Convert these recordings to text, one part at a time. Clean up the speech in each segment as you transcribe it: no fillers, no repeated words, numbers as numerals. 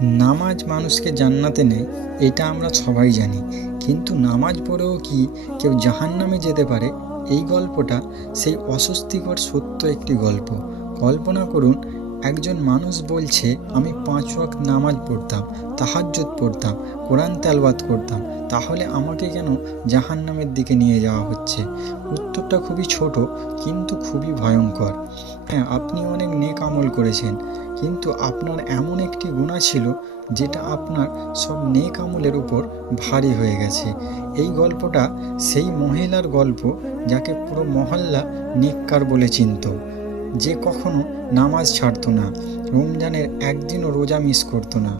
নামাজ মানুষকে জান্নাতে নেয়, এটা আমরা সবাই জানি। কিন্তু নামাজ পড়েও কি কেউ জাহান্নামে যেতে পারে? এই গল্পটা সেই অস্বস্তিকর সত্য একটি গল্প। কল্পনা করুন, একজন মানুষ বলছে, আমি 5 ওয়াক্ত নামাজ পড়তাম, তাহাজ্জুদ পড়তাম, কোরআন তেলাওয়াত করতাম, তাহলে আমাকে কেন জাহান্নামের দিকে নিয়ে যাওয়া হচ্ছে? উত্তরটা খুবই ছোট, কিন্তু খুবই ভয়ঙ্কর। হ্যাঁ, আপনি অনেক নেক আমল করেছেন, কিন্তু আপনার এমন একটি গুনাহ ছিল যেটা আপনার সব নেক আমলের উপর ভারী হয়ে গেছে। এই গল্পটা সেই মহিলার গল্প যাকে পুরো মহল্লা নেককার বলে চিনত, যে কখনো নামাজ ছাড়তো না, রমজানের একদিনও রোজা মিস করতো না,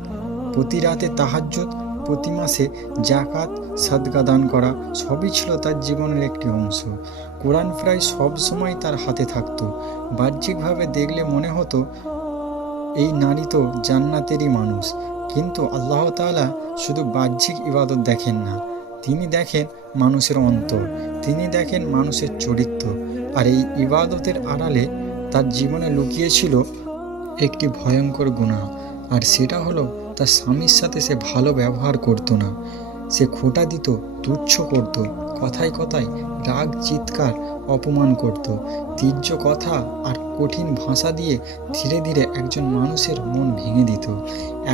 প্রতি রাতে তাহাজ্জুদ, প্রতি মাসে জাকাত, সাদকা দান করা সবই ছিল তার জীবনের একটি অংশ। কোরআন প্রায় সব সময় তার হাতে থাকতো। বাহ্যিকভাবে দেখলে মনে হতো এই নারী তো জান্নাতেরই মানুষ। কিন্তু আল্লাহ তাআলা শুধু বাহ্যিক ইবাদত দেখেন না, তিনি দেখেন মানুষের অন্তর, তিনি দেখেন মানুষের চরিত্র। আর এই ইবাদতের আড়ালে তার জীবনে লুকিয়েছিল একটি ভয়ঙ্কর গুনাহ, আর সেটা হলো তার স্বামীর সাথে সে ভালো ব্যবহার করতো না। সে খোঁটা দিত, তুচ্ছ করত, কথায় কথায় রাগ, চিৎকার, অপমান করত, তীর্য কথা আর কঠিন ভাষা দিয়ে ধীরে ধীরে একজন মানুষের মন ভেঙে দিত।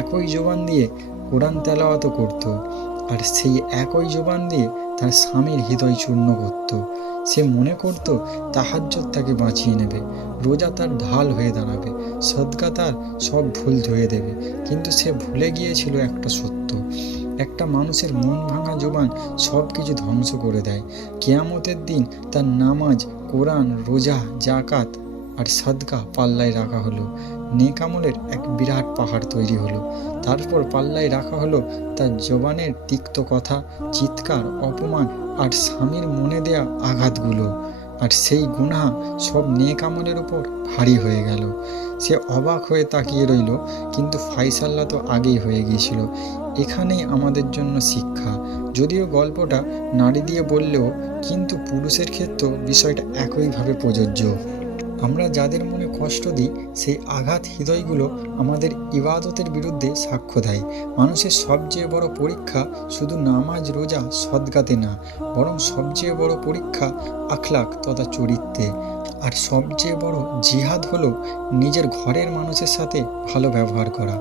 একই জবান দিয়ে কোরআন তেলাওয়াতও করত, আর সেই একই জবান দিয়ে তার স্বামীর হৃদয় চূর্ণ করত। সে মনে করত তাহাজ্জুদ তাকে বাঁচিয়ে নেবে, রোজা তার ঢাল হয়ে দাঁড়াবে, সদকা তার সব ভুল ধুয়ে দেবে। কিন্তু সে ভুলে গিয়েছিল একটা সত্য, একটা মানুষের মন ভাঙা জবান সব কিছু ধ্বংস করে দেয়। কিয়ামতের দিন তার নামাজ, কোরআন, রোজা, জাকাত আর সাদকা পাল্লায় রাখা হলো। নেক আমলের এক বিরাট পাহাড় তৈরি হলো। তারপর পাল্লায় রাখা হলো তার জবানের তিক্ত কথা, চিৎকার, অপমান আর স্বামীর মনে দেয়া আঘাতগুলো। আর সেই গুনাহ সব নেক আমলের উপর ভারী হয়ে গেল। সে অবাক হয়ে তাকিয়ে রইল, কিন্তু ফাইসাল্লা তো আগেই হয়ে গিয়েছিল। এখানেই আমাদের জন্য শিক্ষা। যদিও গল্পটা নারী দিয়ে বললেও কিন্তু পুরুষের ক্ষেত্রেও বিষয়টা একইভাবে প্রযোজ্য। আমরা যাদের মনে কষ্ট দিই, সেই আঘাত হৃদয়গুলো আমাদের ইবাদতের বিরুদ্ধে সাক্ষ্য দেয়। মানুষের সবচেয়ে বড় পরীক্ষা শুধু নামাজ, রোজা, সদকাতে না, বরং সবচেয়ে বড় পরীক্ষা আখলাক তথা চরিত্রে। আর সবচেয়ে বড় জিহাদ হলো নিজের ঘরের মানুষের সাথে ভালো ব্যবহার করা।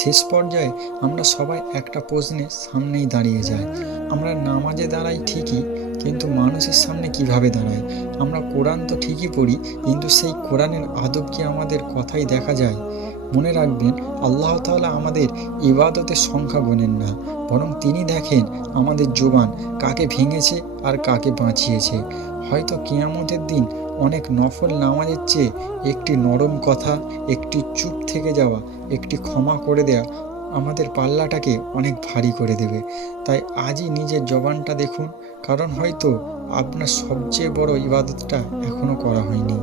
শেষ পর্যায়ে আমরা সবাই একটা প্রশ্নের সামনেই দাঁড়িয়ে যাই, আমরা নামাজে দাঁড়াই ঠিকই, কিন্তু মানুষের সামনে কিভাবে দাঁড়াই? আমরা কোরআন তো ঠিকই পড়ি, কিন্তু সেই কোরআনের আদব কি আমাদের কথাই দেখা যায়? মনে রাখবেন, আল্লাহ তাআলা আমাদের ইবাদতের সংখ্যা গোনেন না, বরং তিনি দেখেন আমাদের জবান কাকে ভেঙেছে আর কাকে বাঁচিয়েছে। হয়তো কিয়ামতের দিন অনেক নফল নামাজের চেয়ে একটি নরম কথা, একটি চুপ থেকে যাওয়া, একটি ক্ষমা করে দেয়া আমাদের পাল্লাটাকে অনেক ভারী করে দেবে। তাই আজই নিজের জবানটা দেখুন, কারণ হয়তো আপনার সবচেয়ে বড় ইবাদতটা এখনও করা হয়নি।